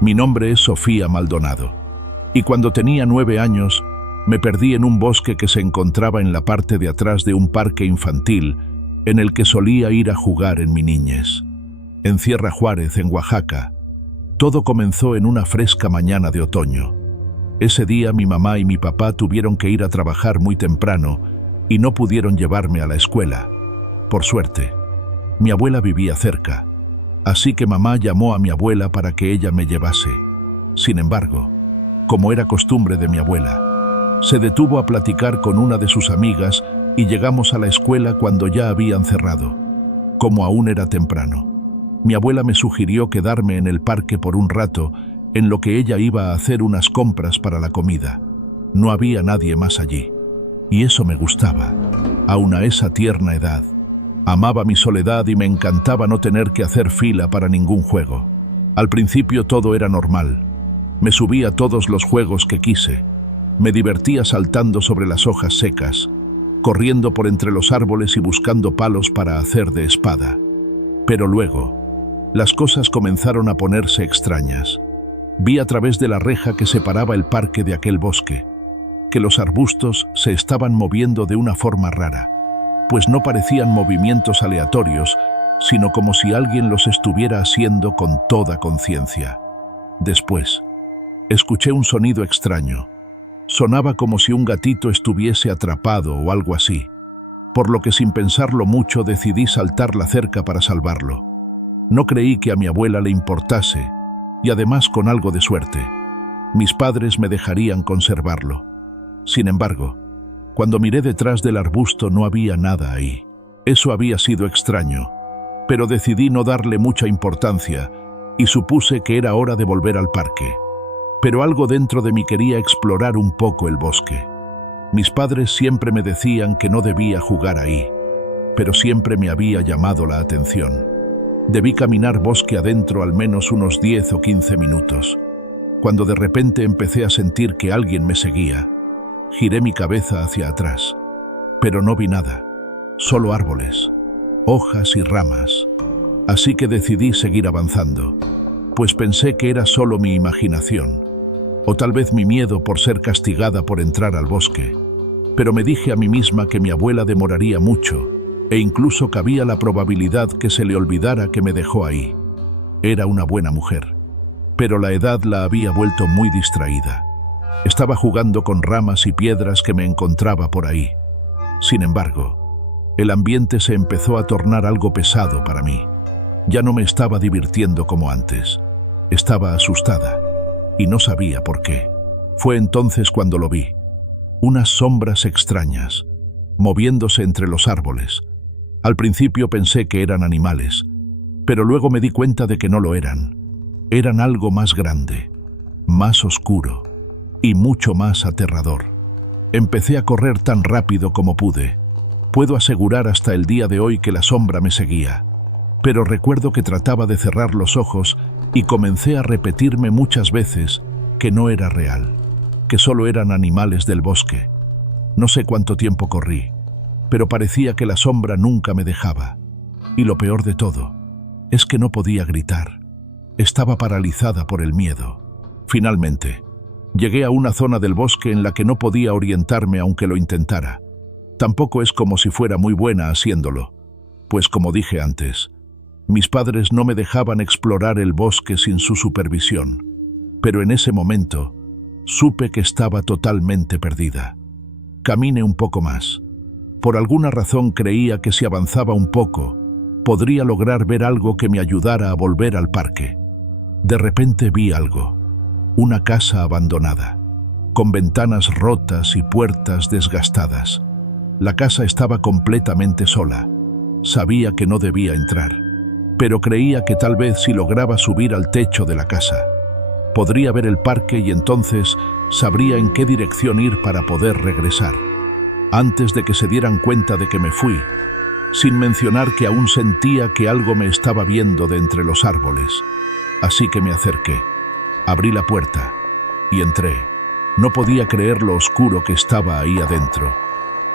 Mi nombre es Sofía Maldonado, y cuando tenía 9 años me perdí en un bosque que se encontraba en la parte de atrás de un parque infantil en el que solía ir a jugar en mi niñez. En Sierra Juárez, en Oaxaca, todo comenzó en una fresca mañana de otoño. Ese día mi mamá y mi papá tuvieron que ir a trabajar muy temprano y no pudieron llevarme a la escuela. Por suerte, mi abuela vivía cerca, así que mamá llamó a mi abuela para que ella me llevase. Sin embargo, como era costumbre de mi abuela, se detuvo a platicar con una de sus amigas y llegamos a la escuela cuando ya habían cerrado. Como aún era temprano, mi abuela me sugirió quedarme en el parque por un rato, en lo que ella iba a hacer unas compras para la comida. No había nadie más allí, y eso me gustaba, aun a esa tierna edad. Amaba mi soledad y me encantaba no tener que hacer fila para ningún juego. Al principio todo era normal. Me subí a todos los juegos que quise. Me divertía saltando sobre las hojas secas, corriendo por entre los árboles y buscando palos para hacer de espada. Pero luego, las cosas comenzaron a ponerse extrañas. Vi a través de la reja que separaba el parque de aquel bosque, que los arbustos se estaban moviendo de una forma rara, pues no parecían movimientos aleatorios, sino como si alguien los estuviera haciendo con toda conciencia. Después, escuché un sonido extraño. Sonaba como si un gatito estuviese atrapado o algo así, por lo que sin pensarlo mucho decidí saltar la cerca para salvarlo. No creí que a mi abuela le importase, y además con algo de suerte, mis padres me dejarían conservarlo. Sin embargo, cuando miré detrás del arbusto no había nada ahí. Eso había sido extraño, pero decidí no darle mucha importancia y supuse que era hora de volver al parque. Pero algo dentro de mí quería explorar un poco el bosque. Mis padres siempre me decían que no debía jugar ahí, pero siempre me había llamado la atención. Debí caminar bosque adentro al menos unos 10 o 15 minutos, cuando de repente empecé a sentir que alguien me seguía. Giré mi cabeza hacia atrás, pero no vi nada, solo árboles, hojas y ramas. Así que decidí seguir avanzando, pues pensé que era solo mi imaginación, o tal vez mi miedo por ser castigada por entrar al bosque. Pero me dije a mí misma que mi abuela demoraría mucho, e incluso cabía la probabilidad que se le olvidara que me dejó ahí. Era una buena mujer, pero la edad la había vuelto muy distraída. Estaba jugando con ramas y piedras que me encontraba por ahí. Sin embargo, el ambiente se empezó a tornar algo pesado para mí. Ya no me estaba divirtiendo como antes. Estaba asustada, y no sabía por qué. Fue entonces cuando lo vi. Unas sombras extrañas, moviéndose entre los árboles. Al principio pensé que eran animales, pero luego me di cuenta de que no lo eran. Eran algo más grande, más oscuro y mucho más aterrador. Empecé a correr tan rápido como pude. Puedo asegurar hasta el día de hoy que la sombra me seguía, pero recuerdo que trataba de cerrar los ojos y comencé a repetirme muchas veces que no era real, que solo eran animales del bosque. No sé cuánto tiempo corrí, pero parecía que la sombra nunca me dejaba. Y lo peor de todo es que no podía gritar. Estaba paralizada por el miedo. Finalmente, llegué a una zona del bosque en la que no podía orientarme aunque lo intentara. Tampoco es como si fuera muy buena haciéndolo, pues como dije antes, mis padres no me dejaban explorar el bosque sin su supervisión. Pero en ese momento, supe que estaba totalmente perdida. Caminé un poco más. Por alguna razón creía que si avanzaba un poco, podría lograr ver algo que me ayudara a volver al parque. De repente vi algo. Una casa abandonada, con ventanas rotas y puertas desgastadas. La casa estaba completamente sola. Sabía que no debía entrar, pero creía que tal vez si lograba subir al techo de la casa, podría ver el parque y entonces sabría en qué dirección ir para poder regresar, antes de que se dieran cuenta de que me fui, sin mencionar que aún sentía que algo me estaba viendo de entre los árboles. Así que me acerqué, abrí la puerta y entré. No podía creer lo oscuro que estaba ahí adentro.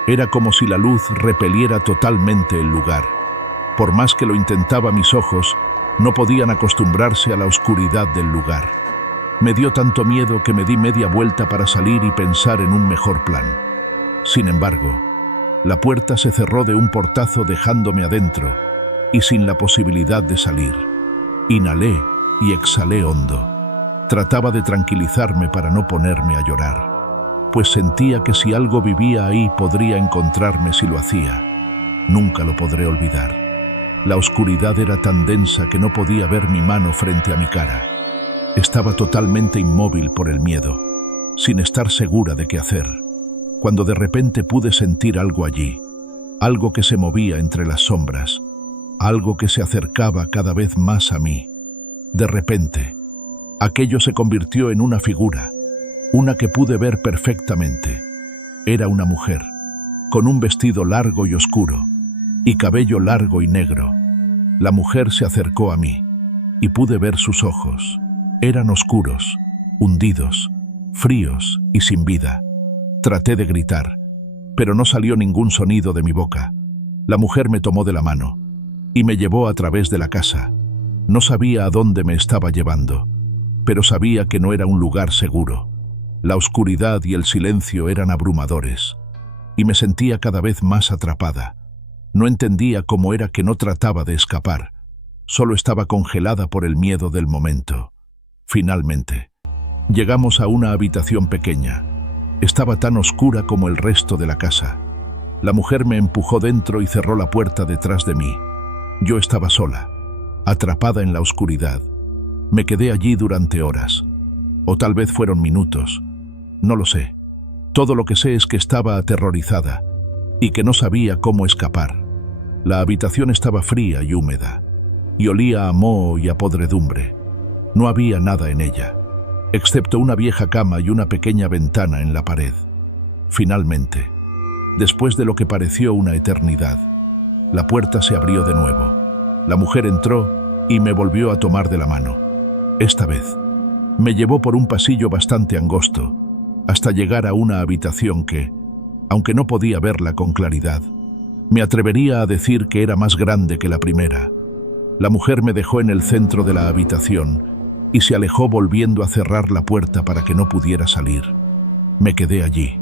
Era como si la luz repeliera totalmente el lugar. Por más que lo intentaba, mis ojos no podían acostumbrarse a la oscuridad del lugar. Me dio tanto miedo que me di media vuelta para salir y pensar en un mejor plan. Sin embargo, la puerta se cerró de un portazo dejándome adentro y sin la posibilidad de salir. Inhalé y exhalé hondo. Trataba de tranquilizarme para no ponerme a llorar, pues sentía que si algo vivía ahí podría encontrarme si lo hacía. Nunca lo podré olvidar. La oscuridad era tan densa que no podía ver mi mano frente a mi cara. Estaba totalmente inmóvil por el miedo, sin estar segura de qué hacer, cuando de repente pude sentir algo allí, algo que se movía entre las sombras, algo que se acercaba cada vez más a mí. De repente, aquello se convirtió en una figura, una que pude ver perfectamente. Era una mujer, con un vestido largo y oscuro, y cabello largo y negro. La mujer se acercó a mí, y pude ver sus ojos. Eran oscuros, hundidos, fríos y sin vida. Traté de gritar, pero no salió ningún sonido de mi boca. La mujer me tomó de la mano y me llevó a través de la casa. No sabía a dónde me estaba llevando, pero sabía que no era un lugar seguro. La oscuridad y el silencio eran abrumadores, y me sentía cada vez más atrapada. No entendía cómo era que no trataba de escapar, solo estaba congelada por el miedo del momento. Finalmente, llegamos a una habitación pequeña. Estaba tan oscura como el resto de la casa. La mujer me empujó dentro y cerró la puerta detrás de mí. Yo estaba sola, atrapada en la oscuridad. Me quedé allí durante horas, o tal vez fueron minutos. No lo sé. Todo lo que sé es que estaba aterrorizada y que no sabía cómo escapar. La habitación estaba fría y húmeda, y olía a moho y a podredumbre. No había nada en ella, excepto una vieja cama y una pequeña ventana en la pared. Finalmente, después de lo que pareció una eternidad, la puerta se abrió de nuevo. La mujer entró y me volvió a tomar de la mano. Esta vez, me llevó por un pasillo bastante angosto, hasta llegar a una habitación que, aunque no podía verla con claridad, me atrevería a decir que era más grande que la primera. La mujer me dejó en el centro de la habitación y se alejó volviendo a cerrar la puerta para que no pudiera salir. Me quedé allí,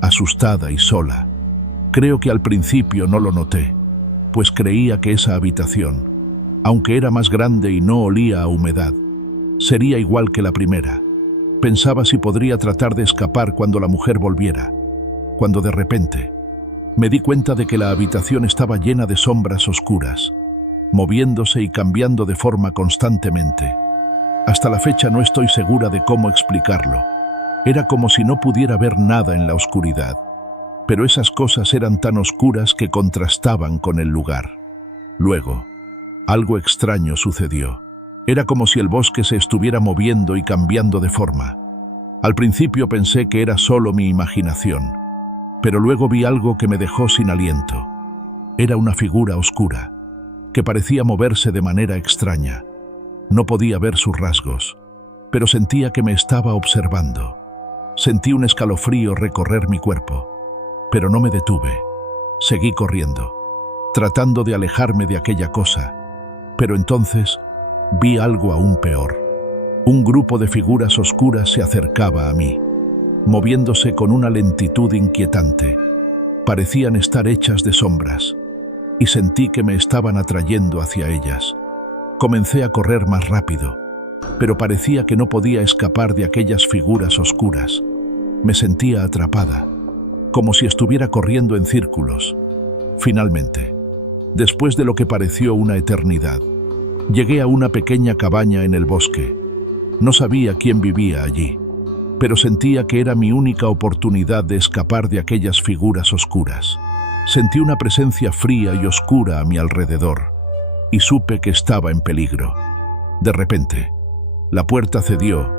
asustada y sola. Creo que al principio no lo noté, pues creía que esa habitación, aunque era más grande y no olía a humedad, sería igual que la primera. Pensaba si podría tratar de escapar cuando la mujer volviera, cuando de repente me di cuenta de que la habitación estaba llena de sombras oscuras, moviéndose y cambiando de forma constantemente. Hasta la fecha no estoy segura de cómo explicarlo. Era como si no pudiera ver nada en la oscuridad, pero esas cosas eran tan oscuras que contrastaban con el lugar. Luego, algo extraño sucedió. Era como si el bosque se estuviera moviendo y cambiando de forma. Al principio pensé que era solo mi imaginación, pero luego vi algo que me dejó sin aliento. Era una figura oscura, que parecía moverse de manera extraña. No podía ver sus rasgos, pero sentía que me estaba observando. Sentí un escalofrío recorrer mi cuerpo, pero no me detuve. Seguí corriendo, tratando de alejarme de aquella cosa, pero entonces vi algo aún peor. Un grupo de figuras oscuras se acercaba a mí, moviéndose con una lentitud inquietante. Parecían estar hechas de sombras, y sentí que me estaban atrayendo hacia ellas. Comencé a correr más rápido, pero parecía que no podía escapar de aquellas figuras oscuras. Me sentía atrapada, como si estuviera corriendo en círculos. Finalmente, después de lo que pareció una eternidad, llegué a una pequeña cabaña en el bosque. No sabía quién vivía allí, pero sentía que era mi única oportunidad de escapar de aquellas figuras oscuras. Sentí una presencia fría y oscura a mi alrededor, y supe que estaba en peligro. De repente, la puerta cedió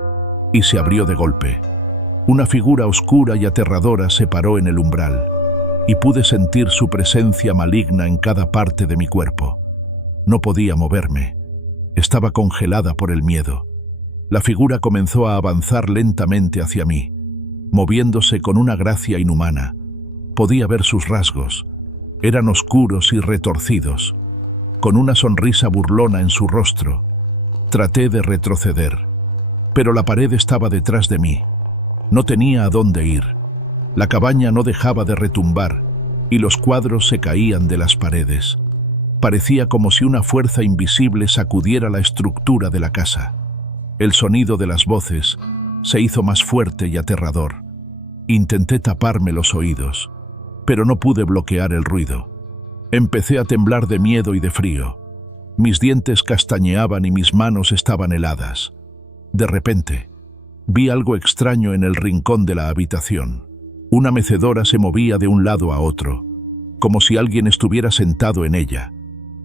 y se abrió de golpe. Una figura oscura y aterradora se paró en el umbral, y pude sentir su presencia maligna en cada parte de mi cuerpo. No podía moverme. Estaba congelada por el miedo. La figura comenzó a avanzar lentamente hacia mí, moviéndose con una gracia inhumana. Podía ver sus rasgos. Eran oscuros y retorcidos, con una sonrisa burlona en su rostro. Traté de retroceder, pero la pared estaba detrás de mí. No tenía a dónde ir. La cabaña no dejaba de retumbar y los cuadros se caían de las paredes. Parecía como si una fuerza invisible sacudiera la estructura de la casa. El sonido de las voces se hizo más fuerte y aterrador. Intenté taparme los oídos, pero no pude bloquear el ruido. Empecé a temblar de miedo y de frío. Mis dientes castañeaban y mis manos estaban heladas. De repente, vi algo extraño en el rincón de la habitación. Una mecedora se movía de un lado a otro, como si alguien estuviera sentado en ella.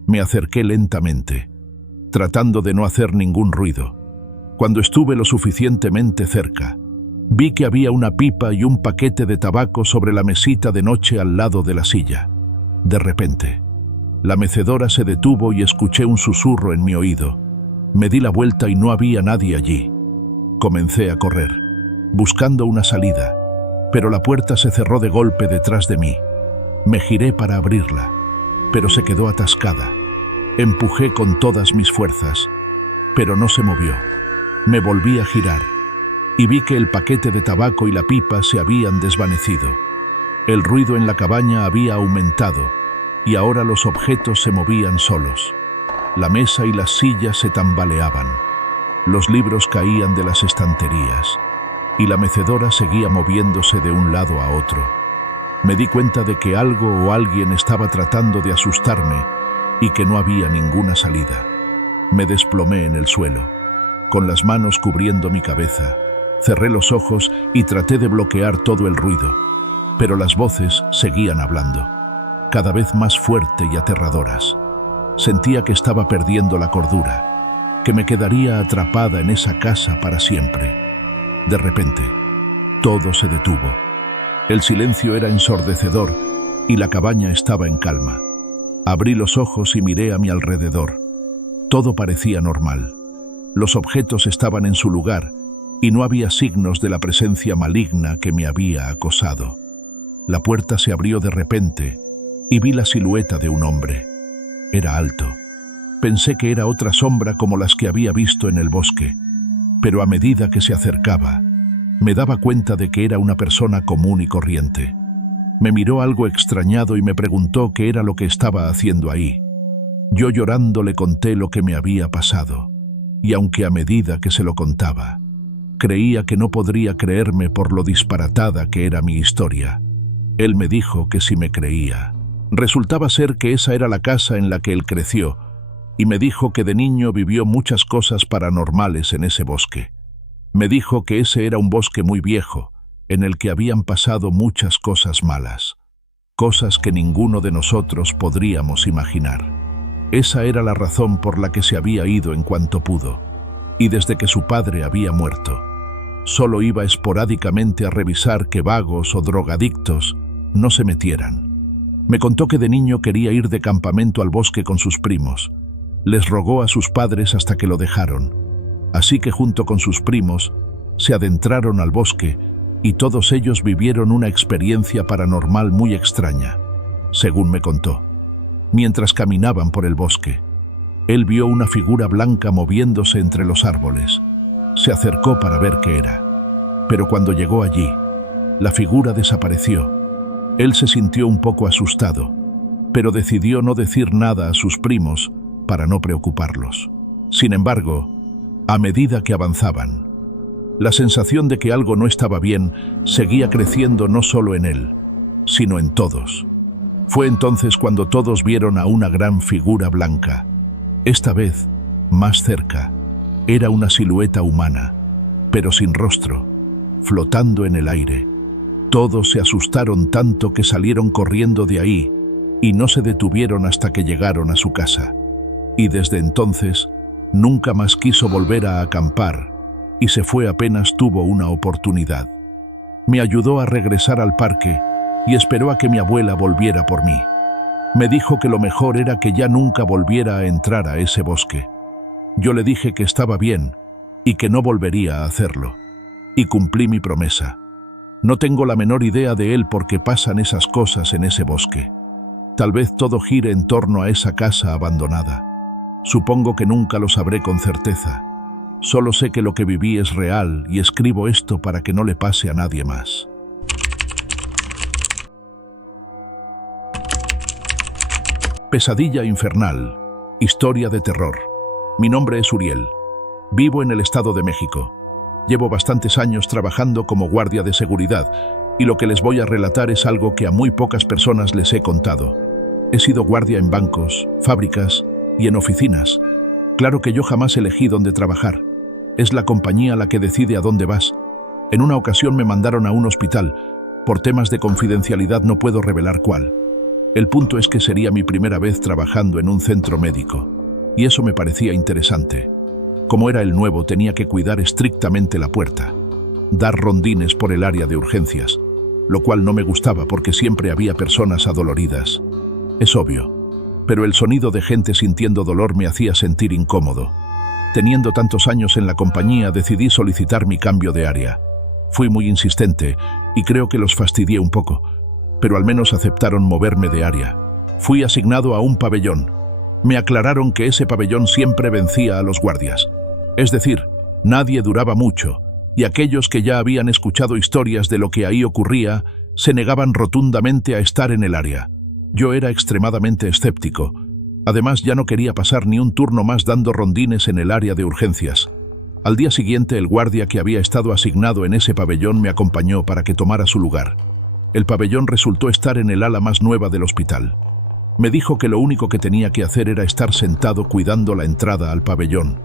Me acerqué lentamente, tratando de no hacer ningún ruido. Cuando estuve lo suficientemente cerca, vi que había una pipa y un paquete de tabaco sobre la mesita de noche al lado de la silla. De repente, la mecedora se detuvo y escuché un susurro en mi oído. Me di la vuelta y no había nadie allí. Comencé a correr, buscando una salida, pero la puerta se cerró de golpe detrás de mí. Me giré para abrirla, pero se quedó atascada. Empujé con todas mis fuerzas, pero no se movió. Me volví a girar y vi que el paquete de tabaco y la pipa se habían desvanecido. El ruido en la cabaña había aumentado y ahora los objetos se movían solos. La mesa y las sillas se tambaleaban. Los libros caían de las estanterías y la mecedora seguía moviéndose de un lado a otro. Me di cuenta de que algo o alguien estaba tratando de asustarme y que no había ninguna salida. Me desplomé en el suelo, con las manos cubriendo mi cabeza. Cerré los ojos y traté de bloquear todo el ruido, pero las voces seguían hablando, cada vez más fuerte y aterradoras. Sentía que estaba perdiendo la cordura, que me quedaría atrapada en esa casa para siempre. De repente, todo se detuvo. El silencio era ensordecedor y la cabaña estaba en calma. Abrí los ojos y miré a mi alrededor. Todo parecía normal. Los objetos estaban en su lugar y no había signos de la presencia maligna que me había acosado. La puerta se abrió de repente y vi la silueta de un hombre. Era alto. Pensé que era otra sombra como las que había visto en el bosque, pero a medida que se acercaba, me daba cuenta de que era una persona común y corriente. Me miró algo extrañado y me preguntó qué era lo que estaba haciendo ahí. Yo llorando le conté lo que me había pasado, y aunque a medida que se lo contaba, creía que no podría creerme por lo disparatada que era mi historia. Él me dijo que si me creía. Resultaba ser que esa era la casa en la que él creció, y me dijo que de niño vivió muchas cosas paranormales en ese bosque. Me dijo que ese era un bosque muy viejo, en el que habían pasado muchas cosas malas, cosas que ninguno de nosotros podríamos imaginar. Esa era la razón por la que se había ido en cuanto pudo, y desde que su padre había muerto, solo iba esporádicamente a revisar que vagos o drogadictos no se metieran. Me contó que de niño quería ir de campamento al bosque con sus primos. Les rogó a sus padres hasta que lo dejaron. Así que junto con sus primos se adentraron al bosque y todos ellos vivieron una experiencia paranormal muy extraña, según me contó. Mientras caminaban por el bosque, él vio una figura blanca moviéndose entre los árboles. Se acercó para ver qué era, pero cuando llegó allí, la figura desapareció. Él se sintió un poco asustado, pero decidió no decir nada a sus primos para no preocuparlos. Sin embargo, a medida que avanzaban, la sensación de que algo no estaba bien seguía creciendo no solo en él, sino en todos. Fue entonces cuando todos vieron a una gran figura blanca. Esta vez, más cerca, era una silueta humana, pero sin rostro, flotando en el aire. Todos se asustaron tanto que salieron corriendo de ahí y no se detuvieron hasta que llegaron a su casa. Y desde entonces, nunca más quiso volver a acampar y se fue apenas tuvo una oportunidad. Me ayudó a regresar al parque y esperó a que mi abuela volviera por mí. Me dijo que lo mejor era que ya nunca volviera a entrar a ese bosque. Yo le dije que estaba bien y que no volvería a hacerlo. Y cumplí mi promesa. No tengo la menor idea de él por qué pasan esas cosas en ese bosque. Tal vez todo gire en torno a esa casa abandonada. Supongo que nunca lo sabré con certeza. Solo sé que lo que viví es real y escribo esto para que no le pase a nadie más. Pesadilla infernal. Historia de terror. Mi nombre es Uriel. Vivo en el Estado de México. Llevo bastantes años trabajando como guardia de seguridad y lo que les voy a relatar es algo que a muy pocas personas les he contado. He sido guardia en bancos, fábricas y en oficinas. Claro que yo jamás elegí dónde trabajar. Es la compañía la que decide a dónde vas. En una ocasión me mandaron a un hospital. Por temas de confidencialidad no puedo revelar cuál. El punto es que sería mi primera vez trabajando en un centro médico. Y eso me parecía interesante. Como era el nuevo, tenía que cuidar estrictamente la puerta. Dar rondines por el área de urgencias, lo cual no me gustaba porque siempre había personas adoloridas. Es obvio, pero el sonido de gente sintiendo dolor me hacía sentir incómodo. Teniendo tantos años en la compañía, decidí solicitar mi cambio de área. Fui muy insistente y creo que los fastidié un poco, pero al menos aceptaron moverme de área. Fui asignado a un pabellón. Me aclararon que ese pabellón siempre vencía a los guardias. Es decir, nadie duraba mucho, y aquellos que ya habían escuchado historias de lo que ahí ocurría se negaban rotundamente a estar en el área. Yo era extremadamente escéptico. Además, ya no quería pasar ni un turno más dando rondines en el área de urgencias. Al día siguiente, el guardia que había estado asignado en ese pabellón me acompañó para que tomara su lugar. El pabellón resultó estar en el ala más nueva del hospital. Me dijo que lo único que tenía que hacer era estar sentado cuidando la entrada al pabellón,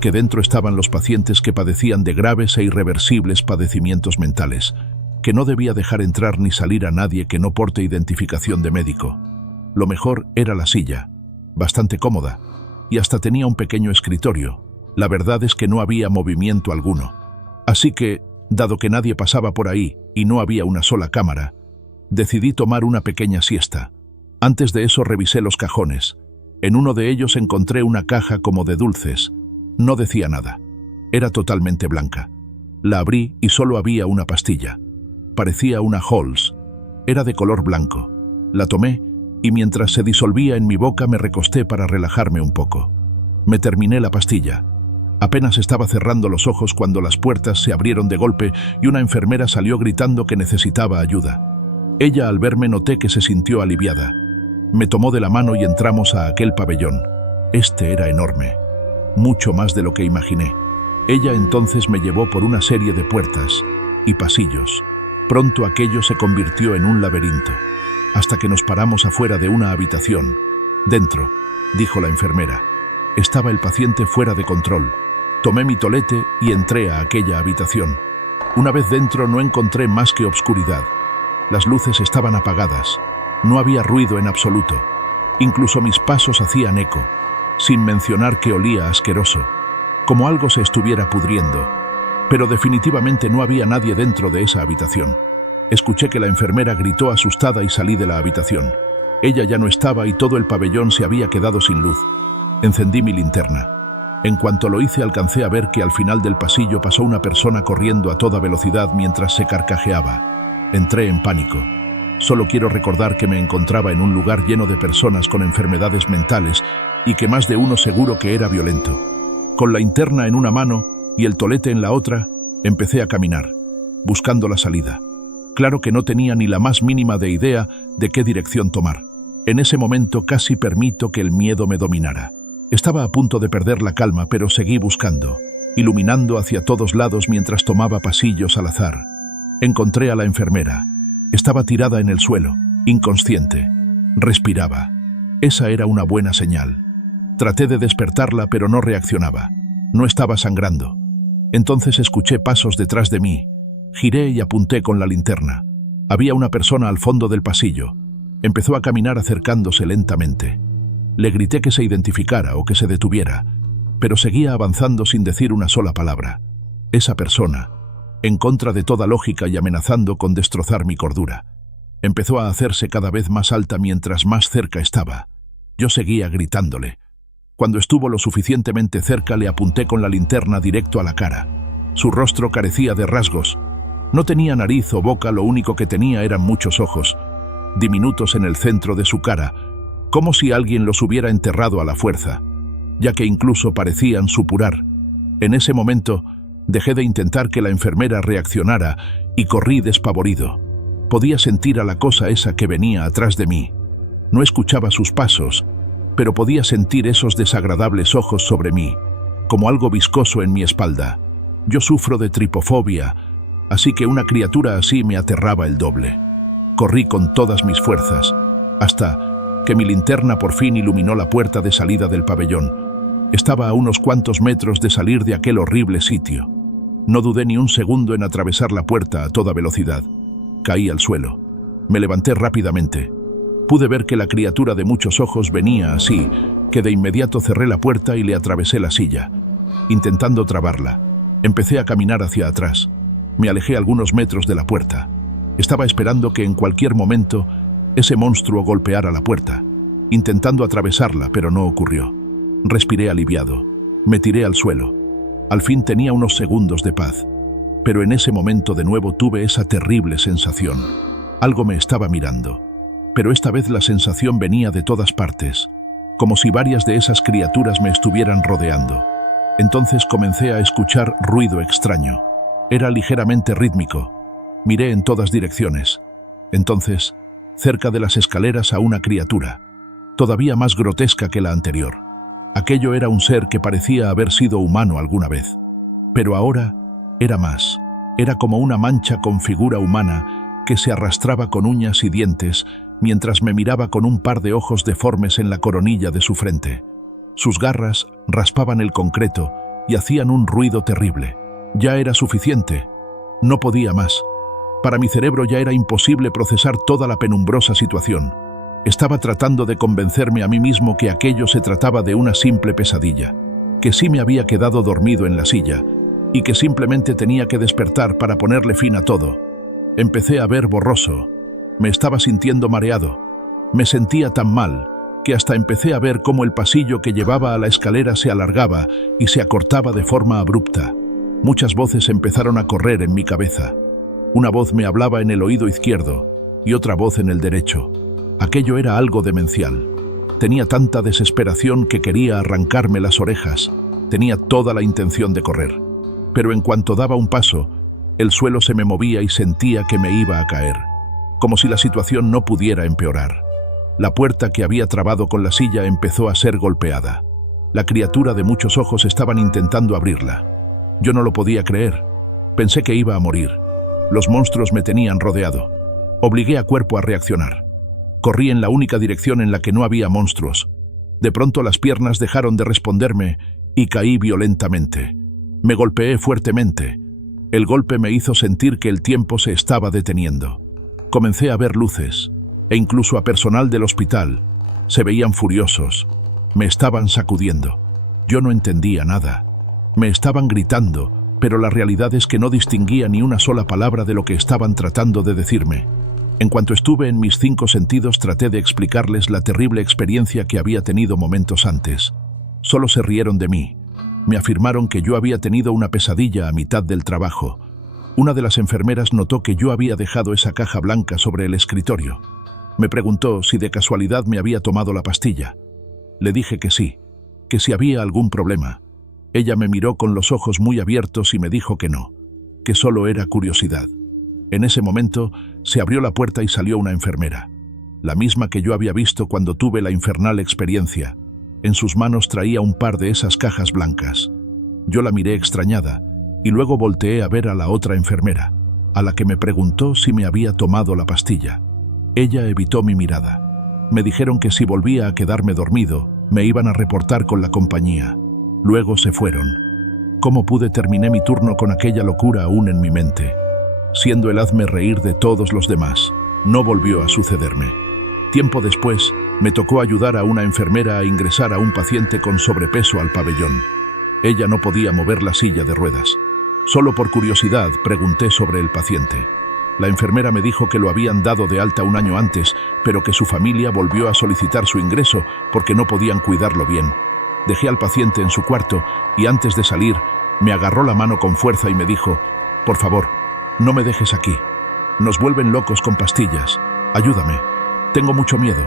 que dentro estaban los pacientes que padecían de graves e irreversibles padecimientos mentales, que no debía dejar entrar ni salir a nadie que no porte identificación de médico. Lo mejor era la silla, bastante cómoda, y hasta tenía un pequeño escritorio. La verdad es que no había movimiento alguno. Así que, dado que nadie pasaba por ahí y no había una sola cámara, decidí tomar una pequeña siesta. Antes de eso revisé los cajones. En uno de ellos encontré una caja como de dulces. No decía nada. Era totalmente blanca. La abrí y solo había una pastilla. Parecía una Halls. Era de color blanco. La tomé y mientras se disolvía en mi boca me recosté para relajarme un poco. Me terminé la pastilla. Apenas estaba cerrando los ojos cuando las puertas se abrieron de golpe y una enfermera salió gritando que necesitaba ayuda. Ella, al verme, noté que se sintió aliviada. Me tomó de la mano y entramos a aquel pabellón. Este era enorme, mucho más de lo que imaginé. Ella entonces me llevó por una serie de puertas y pasillos. Pronto aquello se convirtió en un laberinto, hasta que nos paramos afuera de una habitación. Dentro, dijo la enfermera, estaba el paciente fuera de control. Tomé mi tolete y entré a aquella habitación. Una vez dentro no encontré más que obscuridad. Las luces estaban apagadas. No había ruido en absoluto. Incluso mis pasos hacían eco, sin mencionar que olía asqueroso, como algo se estuviera pudriendo. Pero definitivamente no había nadie dentro de esa habitación. Escuché que la enfermera gritó asustada y salí de la habitación. Ella ya no estaba y todo el pabellón se había quedado sin luz. Encendí mi linterna. En cuanto lo hice, alcancé a ver que al final del pasillo pasó una persona corriendo a toda velocidad mientras se carcajeaba. Entré en pánico. Solo quiero recordar que me encontraba en un lugar lleno de personas con enfermedades mentales y que más de uno seguro que era violento. Con la linterna en una mano y el tolete en la otra, empecé a caminar, buscando la salida. Claro que no tenía ni la más mínima de idea de qué dirección tomar. En ese momento casi permito que el miedo me dominara. Estaba a punto de perder la calma, pero seguí buscando, iluminando hacia todos lados mientras tomaba pasillos al azar. Encontré a la enfermera. Estaba tirada en el suelo, inconsciente. Respiraba. Esa era una buena señal. Traté de despertarla, pero no reaccionaba. No estaba sangrando. Entonces escuché pasos detrás de mí. Giré y apunté con la linterna. Había una persona al fondo del pasillo. Empezó a caminar acercándose lentamente. Le grité que se identificara o que se detuviera, pero seguía avanzando sin decir una sola palabra. Esa persona, en contra de toda lógica y amenazando con destrozar mi cordura, empezó a hacerse cada vez más alta mientras más cerca estaba. Yo seguía gritándole. Cuando estuvo lo suficientemente cerca, le apunté con la linterna directo a la cara. Su rostro carecía de rasgos. No tenía nariz o boca, lo único que tenía eran muchos ojos, diminutos en el centro de su cara, como si alguien los hubiera enterrado a la fuerza, ya que incluso parecían supurar. En ese momento, dejé de intentar que la enfermera reaccionara y corrí despavorido. Podía sentir a la cosa esa que venía atrás de mí. No escuchaba sus pasos, pero podía sentir esos desagradables ojos sobre mí, como algo viscoso en mi espalda. Yo sufro de tripofobia, así que una criatura así me aterraba el doble. Corrí con todas mis fuerzas, hasta que mi linterna por fin iluminó la puerta de salida del pabellón. Estaba a unos cuantos metros de salir de aquel horrible sitio. No dudé ni un segundo en atravesar la puerta a toda velocidad. Caí al suelo. Me levanté rápidamente. Pude ver que la criatura de muchos ojos venía así, que de inmediato cerré la puerta y le atravesé la silla. Intentando trabarla, empecé a caminar hacia atrás. Me alejé algunos metros de la puerta. Estaba esperando que en cualquier momento ese monstruo golpeara la puerta, intentando atravesarla, pero no ocurrió. Respiré aliviado. Me tiré al suelo. Al fin tenía unos segundos de paz. Pero en ese momento de nuevo tuve esa terrible sensación. Algo me estaba mirando. Pero esta vez la sensación venía de todas partes, como si varias de esas criaturas me estuvieran rodeando. Entonces comencé a escuchar ruido extraño. Era ligeramente rítmico. Miré en todas direcciones. Entonces, cerca de las escaleras a una criatura, todavía más grotesca que la anterior. Aquello era un ser que parecía haber sido humano alguna vez. Pero ahora era más. Era como una mancha con figura humana que se arrastraba con uñas y dientes mientras me miraba con un par de ojos deformes en la coronilla de su frente. Sus garras raspaban el concreto y hacían un ruido terrible. Ya era suficiente. No podía más. Para mi cerebro ya era imposible procesar toda la penumbrosa situación. Estaba tratando de convencerme a mí mismo que aquello se trataba de una simple pesadilla, que sí me había quedado dormido en la silla y que simplemente tenía que despertar para ponerle fin a todo. Empecé a ver borroso. Me estaba sintiendo mareado. Me sentía tan mal que hasta empecé a ver cómo el pasillo que llevaba a la escalera se alargaba y se acortaba de forma abrupta. Muchas voces empezaron a correr en mi cabeza. Una voz me hablaba en el oído izquierdo y otra voz en el derecho. Aquello era algo demencial. Tenía tanta desesperación que quería arrancarme las orejas. Tenía toda la intención de correr. Pero en cuanto daba un paso, el suelo se me movía y sentía que me iba a caer, como si la situación no pudiera empeorar. La puerta que había trabado con la silla empezó a ser golpeada. La criatura de muchos ojos estaban intentando abrirla. Yo no lo podía creer. Pensé que iba a morir. Los monstruos me tenían rodeado. Obligué a cuerpo a reaccionar. Corrí en la única dirección en la que no había monstruos. De pronto las piernas dejaron de responderme y caí violentamente. Me golpeé fuertemente. El golpe me hizo sentir que el tiempo se estaba deteniendo. Comencé a ver luces, e incluso a personal del hospital. Se veían furiosos. Me estaban sacudiendo. Yo no entendía nada. Me estaban gritando, pero la realidad es que no distinguía ni una sola palabra de lo que estaban tratando de decirme. En cuanto estuve en mis 5 sentidos, traté de explicarles la terrible experiencia que había tenido momentos antes. Solo se rieron de mí. Me afirmaron que yo había tenido una pesadilla a mitad del trabajo. Una de las enfermeras notó que yo había dejado esa caja blanca sobre el escritorio. Me preguntó si de casualidad me había tomado la pastilla. Le dije que sí, que si había algún problema. Ella me miró con los ojos muy abiertos y me dijo que no, que solo era curiosidad. En ese momento se abrió la puerta y salió una enfermera, la misma que yo había visto cuando tuve la infernal experiencia. En sus manos traía un par de esas cajas blancas. Yo la miré extrañada y luego volteé a ver a la otra enfermera, a la que me preguntó si me había tomado la pastilla. Ella evitó mi mirada. Me dijeron que si volvía a quedarme dormido, me iban a reportar con la compañía. Luego se fueron. ¿Cómo pude terminar mi turno con aquella locura aún en mi mente? Siendo el hazme reír de todos los demás, no volvió a sucederme. Tiempo después, me tocó ayudar a una enfermera a ingresar a un paciente con sobrepeso al pabellón. Ella no podía mover la silla de ruedas. Solo por curiosidad pregunté sobre el paciente. La enfermera me dijo que lo habían dado de alta un año antes, pero que su familia volvió a solicitar su ingreso porque no podían cuidarlo bien. Dejé al paciente en su cuarto y antes de salir, me agarró la mano con fuerza y me dijo: «Por favor, no me dejes aquí. Nos vuelven locos con pastillas. Ayúdame. Tengo mucho miedo».